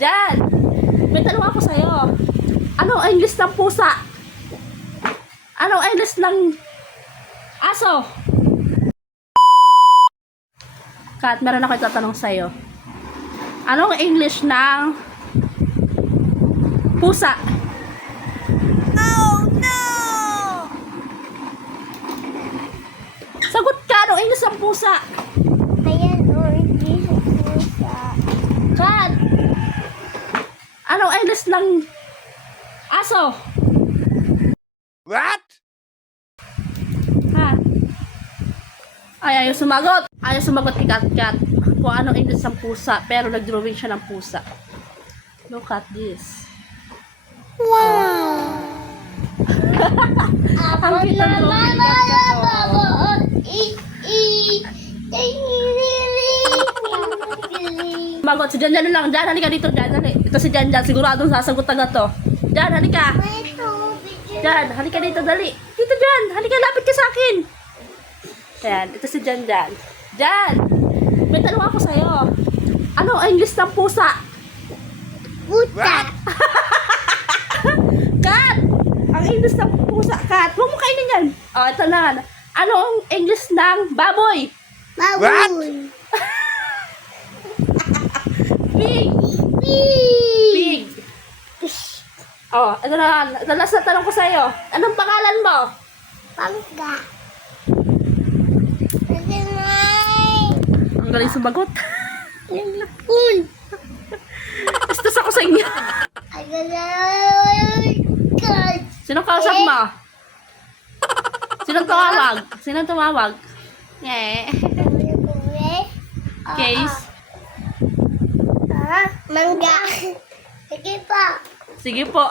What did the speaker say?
Jan, may tanong ako sa'yo. Anong English ng pusa? Anong English ng aso? Kat, meron ako itatanong sa'yo. Anong English ng pusa? Oh no! Sagot ka, anong English ng pusa? Ayan, orange sa pusa. Kat, anong English ng aso? What? Ha? Ay, ayaw sumagot. Ayaw sumagot kay Kat kung anong English ng pusa, pero nag-drawing siya ng pusa. Look at this. Wow! Ang cute ng drawing ni Kat ko. Sumagot, si Jan lang. Jan, halika dito, Jan. Ito si Jan, siguradong sasagot agad to. Jan, halika. Jan, halika dito, dali. Dito, Jan, halika, lapit ka sa akin. Ayan, ito si Jan. Jan, may tanong ako sa'yo. Anong English ng pusa? Puta! Kat! Ang English ng pusa, Kat. Huwag mo kainin yan. O, ito na. Anong English ng baboy? Baboy! Pig! Pig! Pig! O, ito na. Ito last na tanong ko sa'yo. Anong pangalan mo? Pangga! Agamay! Ang galing sumagot. Un! Estos ako sa inyo. Agamay! God! Sinong kausap mo? Sinong tumawag? Sinong tumawag? Case? Mangga! Sige pa! Sige po.